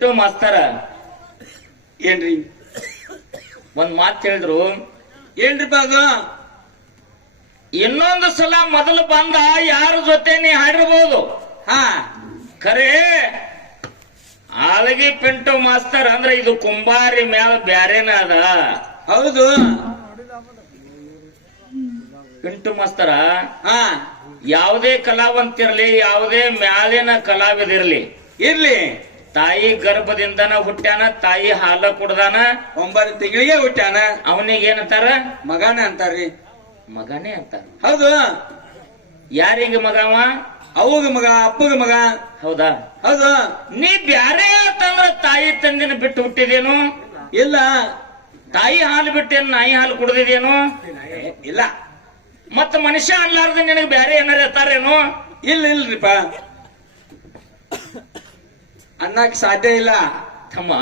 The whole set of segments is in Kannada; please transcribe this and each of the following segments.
ಮಾಸ್ತರ. ಏನ್ರಿ? ಒಂದ್ ಮಾತು ಹೇಳಿದ್ರು ಏನ್ರಿ ಬಾಗ ಇನ್ನೊಂದು ಸಲ ಮೊದಲು ಬಂದ ಯಾರ ಜೊತೆ ನೀ ಹಾಡಿರ್ಬೋದು? ಹಾ. ಖರೆ ಆಲಗಿ ಪಿಂಟು ಮಾಸ್ತರ್ ಅಂದ್ರೆ ಇದು ಕುಂಬಾರಿ ಮ್ಯಾಲ ಬ್ಯಾರೇನ ಅದ. ಹೌದು. ಪಿಂಟು ಮಾಸ್ತರ ಹಾ. ಯಾವುದೇ ಕಲಾವಂತಿರ್ಲಿ ಯಾವುದೇ ಮ್ಯಾಲಿನ ಕಲಾವಿದಿರ್ಲಿ. ಇರ್ಲಿ. ತಾಯಿ ಗರ್ಭದಿಂದನ ಹುಟ್ಟ್ಯಾನ ತಾಯಿ ಹಾಲ ಕುಡ್ದಾನ. ಒಂಬತ್ತು ತಿಂಗಳಿಗೆ ಹುಟ್ಟ್ಯಾನ. ಅವನಿಗೆ ಏನಂತಾರ ಮಗನ ಅಂತಾರ್ರಿ. ಮಗನೇ ಅಂತಾರ. ಹೌದು. ಯಾರಿಗೆ ಮಗವ? ಅವಗ ಮಗ ಅಪ್ಪಗ ಮಗ. ಹೌದಾ? ಹೌದು. ನೀ ಬ್ಯಾರೆ ಅಂತಂದ್ರ ತಾಯಿ ತಂದಿನ ಬಿಟ್ಟು ಹುಟ್ಟಿದೇನು? ಇಲ್ಲ. ತಾಯಿ ಹಾಲು ಬಿಟ್ಟೇನು ನಾಯಿ ಹಾಲು ಕುಡ್ದಿದೇನು? ಇಲ್ಲ. ಮತ್ತ ಮನುಷ್ಯ ಅನ್ಲಾರ್ದ ನಿನಗೆ ಬ್ಯಾರೆ ಏನಾರ ಇರ್ತಾರೇನು? ಇಲ್ಲ ಇಲ್ರಿಪ್ಪ. ಅನ್ನಕ್ ಸಾಧ್ಯ ಇಲ್ಲ. ತಮ್ಮ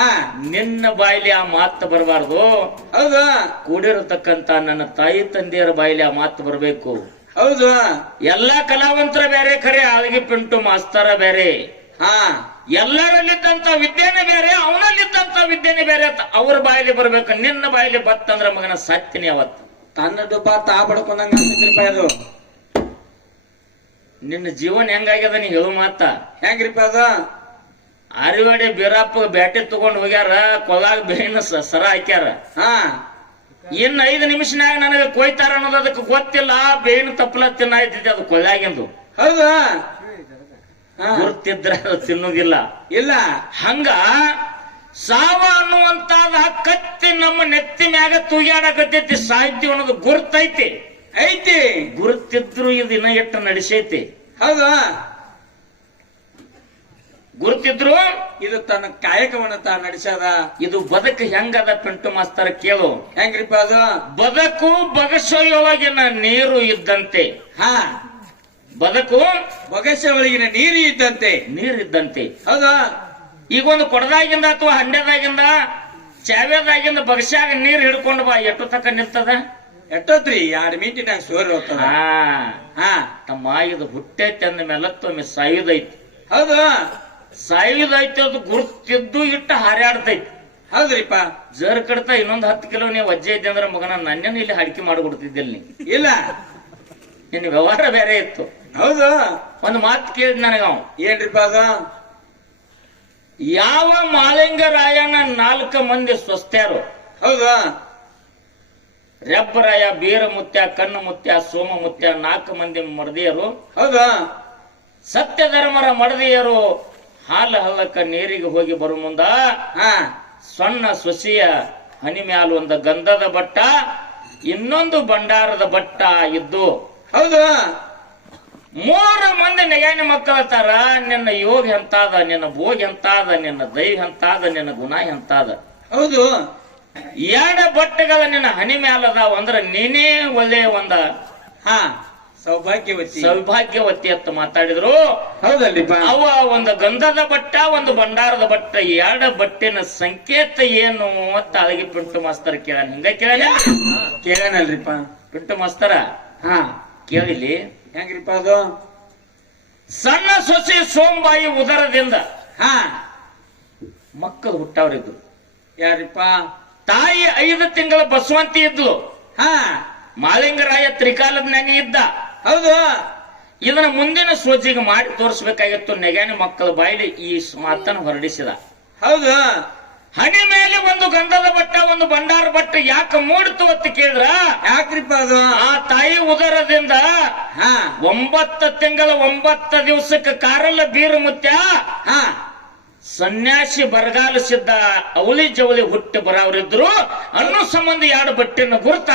ಹಾ. ನಿನ್ನ ಬಾಯಿಲಿ ಆ ಮಾತು ಬರಬಾರ್ದು. ಹೌದಾ. ಕೂಡಿರತಕ್ಕಂತ ನನ್ನ ತಾಯಿ ತಂದೆಯರ ಬಾಯಿಲಿ ಆ ಮಾತು ಬರಬೇಕು. ಹೌದು. ಎಲ್ಲಾ ಕಲಾವಂತರ ಬೇರೆ ಖರೆ ಆಳ್ಗಿ ಪಿಂಟು ಮಾಸ್ತರ ಬೇರೆ. ಹಾ. ಎಲ್ಲರಲ್ಲಿದ್ದಂತ ವಿದ್ಯೆನೇ ಬೇರೆ ಅವನಲ್ಲಿದ್ದಂತ ವಿದ್ಯೆನೇ ಬೇರೆ ಅವ್ರ ಬಾಯಿಲಿ ಬರ್ಬೇಕು. ನಿನ್ನ ಬಾಯಿಲಿ ಬತ್ತಂದ್ರ ಮಗನ ಸತ್ತಿನಿ ಅವತ್ತು ತನ್ನ ದುಬ್ಬ ತಾ ಬಡ್ಕೊಂಡಂಗ ಇದು ನಿನ್ನ ಜೀವನ ಹೆಂಗಾಗ್ಯದ ನೀ ಹೇಳು ಮಾತ. ಹೆಂಗ್ರಿಪ ಅದು? ಆರಿವಾಡಿ ಬೀರಪ್ಪ ಬ್ಯಾಟಿ ತಗೊಂಡು ಹೋಗ್ಯಾರ ಕೊಲಾಗ ಬೇನ ಸರ ಹಾಕ್ಯಾರ. ಹಾ. ಇನ್ ಐದು ನಿಮಿಷನಾಗ ನನಗೆ ಕೊಯ್ತಾರ ಅನ್ನೋದು ಅದಕ್ಕೆ ಗೊತ್ತಿಲ್ಲ ಬೇವಿನ ತಪ್ಪಲ ತಿನ್ನಾಯ್ತಿದ್ದೆ ಅದು ಕೊಲಾಗಿಂದು ಹೌದಾ. ಗುರ್ತಿದ್ರೆ ಗುರ್ತಿದ್ರ ಅದು ತಿನ್ನೋದಿಲ್ಲ. ಇಲ್ಲ. ಹಂಗ ಸಾವ ಅನ್ನುವಂತಾದ ಕತ್ತಿ ನಮ್ಮ ನೆತ್ತಿ ಮ್ಯಾಗ ತೂಗ್ಯಾಡಕತ್ತೈತಿ ಸಾಹಿತ್ಯ ಅನ್ನೋದು ಗುರ್ತೈತಿ. ಐತಿ. ಗುರುತಿದ್ರು ಇದು ಇನ್ನ ಎಟ್ಟು ನಡೆಸೈತಿ. ಹೌದು. ಗುರುತಿದ್ರು ಇದು ತನ್ನ ಕಾಯಕವನ್ನ ತಾ ನಡೆಸದ ಇದು ಬದುಕು ಹೆಂಗದ ಪಿಂಟು ಮಾಸ್ತರ ಕೇಳು. ಹೆಂಗ್ರಿಪ್ಪ ಅದು? ಬದಕು ಬಗಸೊಳಗಿನ ನೀರು ಇದ್ದಂತೆ. ಹಾ. ಬದಕು ಬಗಸೆ ಒಳಗಿನ ನೀರು ಇದ್ದಂತೆ. ನೀರಿದ್ದಂತೆ. ಹೌದ? ಈಗ ಒಂದು ಕೊಡದಾಗಿಂದ ಅಥವಾ ಹಂಡೆದಾಗಿಂದ ಚಾವ್ಯದಾಗಿಂದ ಬಗಸ್ಯಾಗ ನೀರ್ ಹಿಡ್ಕೊಂಡು ಬಾ ಎಟ್ಟು ತಕ್ಕ ನಿಲ್ತದ ಎಟ್ಟೋತ್ರಿ ಎರಡು ಮೀಟಿನಾಗ ಸೋರಿ ಹೋಗ್ತದ. ಹಾ. ತಮ್ಮ ಇದು ಹುಟ್ಟೈತೆ ಅಂದ ಮೇಲತ್ತೊಮ್ಮೆ ಸಾಯುದೈತಿ. ಹೌದು. ಸಾಯುದೈತಿ ಅದು ಗುರ್ತಿದ್ದು ಇಟ್ಟು ಹಾರ್ಯಾಡ್ತೈತಿ. ಹೌದ್ರಿಪ್ಪ. ಜರ್ ಕಡ್ತಾ ಇನ್ನೊಂದ್ ಹತ್ತು ಕಿಲೋ ನೀವು ಅಜ್ಜೆ ಇದ್ದೆ ಅಂದ್ರೆ ಮಗನ ನನ್ನೇನು ಇಲ್ಲಿ ಹಡಿಕೆ ಮಾಡಿಕೊಡ್ತಿದ್ದಿಲ್ಲ ನೀ? ಇಲ್ಲ. ನಿನ್ನ ವ್ಯವಹಾರ ಬೇರೆ ಇತ್ತು. ಹೌದು. ಒಂದು ಮಾತು ಕೇಳಿದ್ ನನಗ ಅವ ಏನ್ರಿಪ್ಪ ಯಾವ ಯಾವ ಮಾಲಿಂಗರಾಯನ ನಾಲ್ಕು ಮಂದಿ ಸ್ವಸ್ತ್ಯಾರು ಹೌದಾ. ರೆಬ್ಬರಾಯ ಬೀರಮುತ್ಯ ಕಣ್ಣು ಮುತ್ಯ ಸೋಮ ಮುತ್ಯ ನಾಲ್ಕು ಮಂದಿ ಮಡದಿಯರು ಸತ್ಯ ಧರ್ಮರ ಮಡದಿಯರು ಹಾಲು ಹಲ್ಲಕ್ಕ ನೀರಿಗೆ ಹೋಗಿ ಬರು ಮುಂದ ಹಾ. ಸಣ್ಣ ಸೊಸಿಯ ಹನಿ ಮ್ಯಾಲ ಒಂದು ಗಂಧದ ಬಟ್ಟ ಇನ್ನೊಂದು ಭಂಡಾರದ ಬಟ್ಟ ಇದ್ದು. ಹೌದು. ಮೂರು ಮಂದಿ ನೆಗಾನಿ ಮಕ್ಕಳತ್ತಾರ ನಿನ್ನ ಯೋಗ ಎಂತಾದ ನಿನ್ನ ಭೋಗ ಎಂತಾದ ನಿನ್ನ ದೈವ ಎಂತಾದ ನಿನ್ನ ಗುಣ ಎಂತಾದ. ಹೌದು. ಎರಡ ಬಟ್ಟೆಗಳ ನಿನ್ನ ಹನಿ ಮ್ಯಾಲದ ಅಂದ್ರ ನೀನೇ ಒಳ್ಳೆ ಒಂದ. ಹಾ. ಸೌಭಾಗ್ಯವತಿ. ಸೌಭಾಗ್ಯವತಿ ಅಂತ ಮಾತಾಡಿದ್ರು. ಹೌದಲ್ರಿಪ್ಪ ಅವ ಒಂದು ಗಂಧದ ಬಟ್ಟ ಒಂದು ಭಂಡಾರದ ಬಟ್ಟ ಎರಡ ಬಟ್ಟೆನ ಸಂಕೇತ ಏನು ಅಂತ ಅಳಗಿ ಪಿಂಟು ಮಾಸ್ತರ್ ಕೇಳಾನ. ಹಿಂಗ ಕೇಳ ಕೇಳನಲ್ರಿಪ್ಪ. ಪಿಂಟು ಮಾಸ್ತರ? ಹಾ. ಕೇಳಿಲಿ ಹೆಂಗ್ರಿಪ್ಪ ಅದು? ಸಣ್ಣ ಸೊಸೆ ಸೋಂಬಾಯಿ ಉದರದಿಂದ ಹಾ. ಮಕ್ಕಳು ಹುಟ್ಟವ್ರಿದ್ರು ಯಾರಿಪ್ಪ? ತಾಯಿ ಐದು ತಿಂಗಳ ಬಸವಂತಿ ಇದ್ಲು. ಹಾ. ಮಾಲಿಂಗರಾಯ ತ್ರಿಕಾಲದ ನೆನೆ ಇದ್ದ. ಹೌದು. ಇದನ್ನ ಮುಂದಿನ ಸೋಜಿಗೆ ಮಾಡಿ ತೋರಿಸಬೇಕಾಗಿತ್ತು ನೆಗಾನಿ ಮಕ್ಕಳ ಬಾಯಿಲಿ ಈ ಮಾತನ್ನು ಹೊರಡಿಸಿದ. ಹೌದು. ಹಣೆ ಮೇಲೆ ಒಂದು ಗಂಧದ ಬಟ್ಟ ಒಂದು ಭಂಡಾರ ಬಟ್ಟ ಯಾಕೆ ಮೂಡ್ತು ಅಂತ ಕೇಳಿದ್ರ? ಯಾಕ್ರಿಪ್ಪ ಅದು? ಆ ತಾಯಿ ಉದರದಿಂದ ಹಾ. ಒಂಬತ್ತು ತಿಂಗಳ ಒಂಬತ್ತು ದಿವಸಕ್ಕೆ ಕಾರಲ್ಲ ಬೀರು ಮುತ್ಯ? ಹಾ. ಸನ್ಯಾಸಿ ಬರಗಾಲಿಸಿದ್ದ ಅವಳಿ ಜವಳಿ ಹುಟ್ಟಿ ಬರವರಿದ್ರು ಅನ್ನೋ ಸಂಬಂಧ ಎರಡು ಬಟ್ಟೆನ ಗುರುತ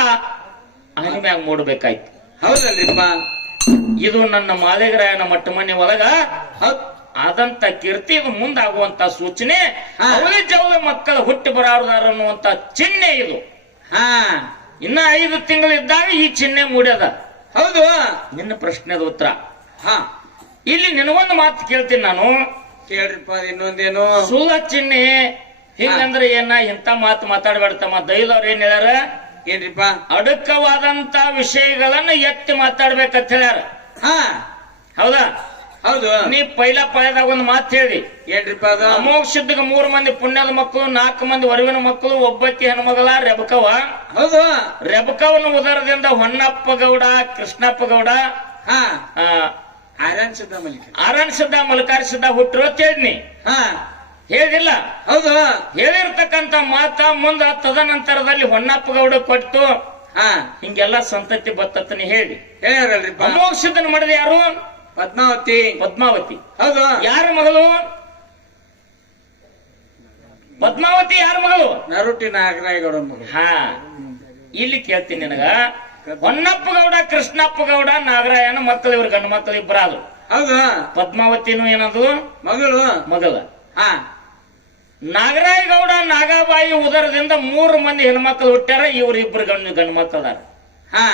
ಹನಿ ಮ್ಯಾಗ ಮೂಡಬೇಕಾಯ್ತು. ಹೌದಲ್ರಿಪ್ಪ ಇದು ನನ್ನ ಮಾಲೆಗರಾಯನ ಮಟ್ಟ ಮನೆ ಒಳಗ ಆದಂತ ಕೀರ್ತಿ ಇದು ಮುಂದಾಗುವಂತ ಸೂಚನೆ. ಅವಳಿ ಜವಳ ಮಕ್ಕಳ ಹುಟ್ಟಿ ಬರಾರದಾರ ಅನ್ನುವಂತ ಚಿಹ್ನೆ ಇದು. ಹಾ. ಇನ್ನ ಐದು ತಿಂಗಳಿದ್ದಾಗ ಈ ಚಿಹ್ನೆ ಮೂಡ್ಯದ. ಹೌದು. ನಿನ್ನ ಪ್ರಶ್ನೆದ ಉತ್ತರ. ಹಾ. ಇಲ್ಲಿ ನಿನಗೊಂದು ಮಾತು ಕೇಳ್ತೀನಿ ನಾನು. ಕೇಳ್ರಿಪ್ಪ ಇನ್ನೊಂದೇನು? ಸುಳ್ಳ ಚಿಹ್ನೆ ಹಿಂಗಂದ್ರೆ ಏನ ಇಂಥ ಮಾತು ಮಾತಾಡ್ಬೇಡ್ತಮ್ಮ. ದೈದವ್ರ ಏನ್ ಹೇಳ್ಯಾರ? ಏನ್ರಿಪ್ಪ? ಅಡಕವಾದಂತ ವಿಷಯಗಳನ್ನ ಎತ್ತಿ ಮಾತಾಡ್ಬೇಕಂತ ಹೇಳ್ಯಾರ. ಹಾ. ಹೌದಾ? ಹೌದು. ನೀ ಪೈಲ ಪಳೆದಾಗ ಒಂದು ಮಾತು ಹೇಳಿ. ಏನ್ರಿಪ್ಪ ಅದು? ಅಮೋಘ ಮೂರು ಮಂದಿ ಪುಣ್ಯದ ಮಕ್ಕಳು ನಾಲ್ಕು ಮಂದಿ ವರವಿನ ಮಕ್ಕಳು ಒಬ್ಬತ್ತಿ ಹೆಣ್ಮಗಳ ರೆಬಕವ ಹೌದು. ರೆಬಕವನ ಉದರದಿಂದ ಹೊನ್ನಪ್ಪ ಗೌಡ ಕೃಷ್ಣಪ್ಪ ಗೌಡ ಹಾ. ಆ, ಆರ್ಯನ್ ಸಿದ್ಧ ಮಲ್ಲಿಕ ಆರನ್ ಸಿದ್ಧ ಮಲ್ಕಾರಿ ಸಿದ್ಧ ಹುಟ್ಟರು ಅಂತ ಹೇಳಿದ್ನಿ ಹಾ. ಹೇಳಿಲ್ಲ. ಹೌದು. ಹೇಳಿರ್ತಕ್ಕಂತ ಮಾತ ಮುಂದ ತದನಂತರದಲ್ಲಿ ಹೊನ್ನಪ್ಪ ಗೌಡ ಕೊಟ್ಟು ಹಾ. ಹಿಂಗೆಲ್ಲ ಸಂತತಿ ಬತ್ತತನಿ ಹೇಳಿ. ಹೇಳಿ ಅಮೋಘ ಸಿದ್ಧನ ಮಾಡಿದ ಯಾರು? ಪದ್ಮಾವತಿ. ಪದ್ಮಾವತಿ. ಹೌದು. ಯಾರ ಮಗಳು? ಪದ್ಮಾವತಿ ಯಾರ ಮಗಳು? ನರುಟಿ ನಾಗರಾಯಗೌಡ ಮಗಳು. ಹಾ. ಇಲ್ಲಿ ಕೇಳ್ತೀನಿ ನಿನಗ. ಹೊನ್ನಪ್ಪ ಗೌಡ ಕೃಷ್ಣಪ್ಪ ಗೌಡ ನಾಗರಾಯನ ಮಕ್ಕಳು ಇವ್ರ ಗಂಡು ಮಕ್ಕಳು ಇಬ್ಬರಾದ್ರು ಹೌದು. ಪದ್ಮಾವತಿನೂ ಏನದು? ಮಗಳು. ಮಗಳ. ಹಾ. ನಾಗರಾಯ ಗೌಡ ನಾಗಾಬಾಯಿ ಉದರದಿಂದ ಮೂರು ಮಂದಿ ಹೆಣ್ಮಕ್ಳು ಹುಟ್ಟ್ಯಾರ ಇವ್ರ ಇಬ್ರು ಗಂಡು ಗಂಡು ಮಕ್ಕಳು ಅದಾರ ಹಾ.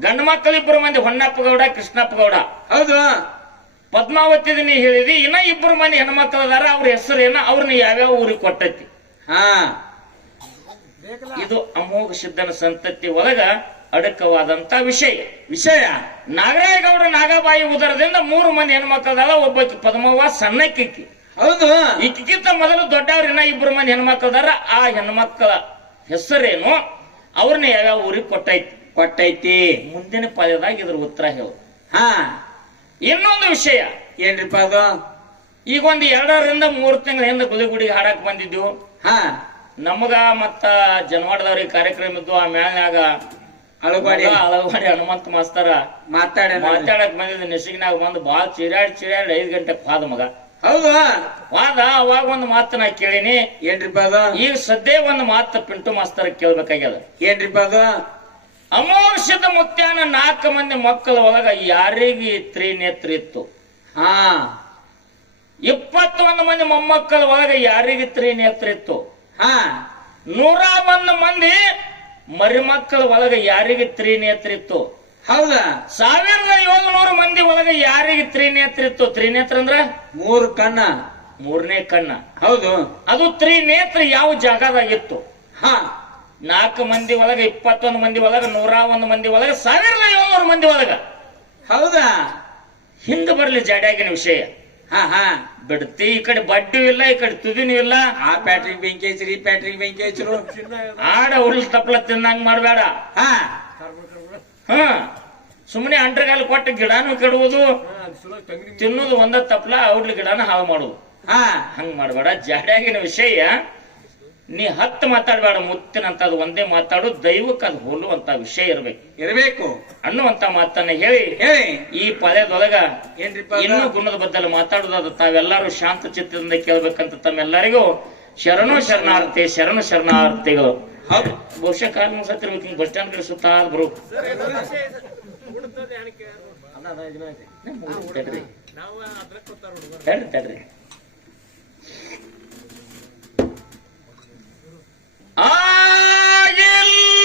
ಗಂಡು ಮಕ್ಕಳು ಇಬ್ರು ಮಂದಿ ಹೊನ್ನಪ್ಪ ಗೌಡ ಕೃಷ್ಣಪ್ಪ ಗೌಡ ಹೌದು. ಪದ್ಮಾವತಿ ನೀ ಹೇಳಿದಿ ಇನ್ನ ಇಬ್ರು ಮಂದಿ ಹೆಣ್ಮಕ್ಳು ಅದಾರ ಅವ್ರ ಹೆಸರು ಏನ ಅವ್ರನ್ನ ಯಾವ್ಯಾವ ಊರಿಗೆ ಕೊಟ್ಟೈತಿ. ಹಾ. ಇದು ಅಮೋಘ ಸಿದ್ಧನ ಸಂತತಿ ಒಳಗ ಅಡಕವಾದಂತ ವಿಷಯ. ವಿಷಯ. ನಾಗರಾಯಗೌಡ ನಾಗಾಬಾಯಿ ಉದರದಿಂದ ಮೂರು ಮಂದಿ ಹೆಣ್ಮಕ್ಳದಲ್ಲ ಒಬ್ಬಾಕಿ ಪದ್ಮವ್ವ ಸಣ್ಣಕ್ಕಿಕ್ಕಿ. ಹೌದು. ಇದಕ್ಕಿಂತ ಮೊದಲು ದೊಡ್ಡವ್ರ ಇನ್ನ ಇಬ್ಬರು ಮಂದಿ ಹೆಣ್ಮಕ್ಳದಾರ. ಆ ಹೆಣ್ಮಕ್ಳ ಹೆಸರೇನು? ಅವ್ರನ್ನ ಯಾವ್ಯಾವ ಊರಿಗೆ ಕೊಟ್ಟೈತಿ? ಕೊಟ್ಟೈತಿ. ಮುಂದಿನ ಪದದಾಗ ಇದ್ರ ಉತ್ತರ ಹೇಳು. ಹಾ. ಇನ್ನೊಂದು ವಿಷಯ. ಏನ್ರಿಪ್ಪ ಅದು? ಈಗ ಒಂದು ಎರಡರಿಂದ ಮೂರು ತಿಂಗಳ ಹಿಂದೆ ಗುಲಿಗುಡಿಗೆ ಹಾಡಕ್ ಬಂದಿದ್ದು ಹಾ. ನಮಗ ಮತ್ತ ಜನವಾಡದವ್ರಿಗೆ ಕಾರ್ಯಕ್ರಮ ಇದ್ದು ಆ ಮೇಳನಾಗ ಅಳಗಾಡಿ ಅಳಗವಾಡಿ ಹನುಮಂತ ಮಾಸ್ತಾರ ಮಾತಾಡ ಮಾತಾಡಕ್ ಬಂದಿದ್ದ ನೆಸಿಗಿನಾಗ ಬಂದು ಬಾಳ ಚಿರಾಡಿ ಚಿರಾಡಿ ಐದು ಗಂಟೆ ಪಾದ ಮಗ. ಹೌದು? ವಾದ ಅವಾಗ ಒಂದು ಮಾತು ನಾ ಕೇಳಿನಿ. ಏನ್ರಿಪ್ಪ ಅದು ಈಗ ಸದ್ಯ ಒಂದು ಮಾತು ಪಿಂಟು ಮಾಸ್ತರ್ ಕೇಳ್ಬೇಕಾಗ್ಯದ. ಏನ್ರಿಪ್ಪ ಅದ ಅಮೋಷದ ಮುತ್ಯಾನ ನಾಲ್ಕು ಮಂದಿ ಮಕ್ಕಳ ಒಳಗ ಯಾರಿಗೆ ತ್ರಿನೇತ್ರ ಇತ್ತು. ಹಾ. ಇಪ್ಪತ್ತೊಂದು ಮಂದಿ ಮೊಮ್ಮಕ್ಕಳ ಒಳಗ ಯಾರಿಗೆ ತ್ರಿನೇತ್ರ ಇತ್ತು. ಹಾ. ನೂರ ಒಂದು ಮಂದಿ ಮರಿಮಕ್ಕಳ ಒಳಗ ಯಾರಿಗೆ ತ್ರಿನೇತ್ರ ಇತ್ತು. ಹೌದಾ? ಸಾವಿರದ ಏಳ್ನೂರು ಮಂದಿ ಒಳಗೆ ಯಾರಿಗೆ ತ್ರಿನೇತ್ರ ಇತ್ತು? ತ್ರಿನೇತ್ರ ಅಂದ್ರ? ಮೂರು ಕಣ್ಣ. ಮೂರನೇ ಕಣ್ಣ. ಹೌದು. ಅದು ತ್ರಿನೇತ್ರ ಯಾವ ಜಾಗದಾಗಿತ್ತು? ಹಾ. ನಾಲ್ಕು ಮಂದಿ ಒಳಗೆ ಇಪ್ಪತ್ತೊಂದು ಮಂದಿ ಒಳಗೆ ನೂರ ಒಂದು ಮಂದಿ ಒಳಗೆ ಸಾವಿರದ ಏಳ್ನೂರು ಮಂದಿ ಒಳಗ. ಹೌದಾ? ಹಿಂದೆ ಬರ್ಲಿ ಜಾಡ್ಯಾಗಿನ ವಿಷಯ. ಹಾ ಹಾ. ಬಿಡ್ತಿ ಈ ಕಡೆ ಬಡ್ಡಿ ಇಲ್ಲ ಈ ಕಡೆ ತುದಿನೂ ಇಲ್ಲ. ಆ ಪ್ಯಾಟ್ರಿಗ್ ಬೆಂಕಿ ಹಚ್ಚಿರಿ ಈ ಪ್ಯಾಟ್ರಿಗೆ ಬೆಂಕಿ ಹಚ್ಚರು. ಆಡ ಉರುಳು ತಪ್ಪಲ ತಿನ್ನಂಗ್ ಮಾಡ್ಬೇಡ. ಹಾ. ಹ ಸುಮ್ಮನೆ ಅಂಟ್ರಗಾಲ ಕೊಟ್ಟು ಗಿಡಾನು ಕೆಡುವುದು. ತಿನ್ನೋದು ಒಂದ ತಪ್ಪಲ ಔಡ್ಲಿ ಗಿಡನ ಹಾಳು ಮಾಡುದು. ಹಾ. ಹಂಗ ಮಾಡಬೇಡ. ಜಾಡ್ಯಾಗಿನ ವಿಷಯ ನೀ ಹತ್ತು ಮಾತಾಡಬೇಡ ಮುತ್ತಿನಂತ ಒಂದೇ ಮಾತಾಡು ದೈವಕ್ಕೆ ಅದು ಹೋಲುವಂತ ವಿಷಯ ಇರಬೇಕು. ಇರಬೇಕು. ಅನ್ನುವಂತ ಮಾತನ್ನ ಹೇಳಿ ಹೇಳಿ. ಈ ಪದದೊಳಗ ಇನ್ನು ಗುಣದ ಬದ್ದಲು ಮಾತಾಡುದಾದ ತಾವೆಲ್ಲರೂ ಶಾಂತ ಚಿತ್ತದಿಂದ ಕೇಳ್ಬೇಕಂತ ತಮ್ಮೆಲ್ಲರಿಗೂ ಶರಣು ಶರಣಾರ್ಥಿ ಶರಣು ಶರಣಾರ್ಥಿಗಳು. ಹೌದು ಬಹುಶಃ ಕಾರಣ ಸತ್ತಿರ್ಬೇಕು ಬಸ್ ಸ್ಟ್ಯಾಂಡ್ ಕಡೆ ಸುತ್ತ ಬರೋಕ್ ತಡ್ರಿ ತಡ್ರಿ. ಆಗಿಲ್ಲ.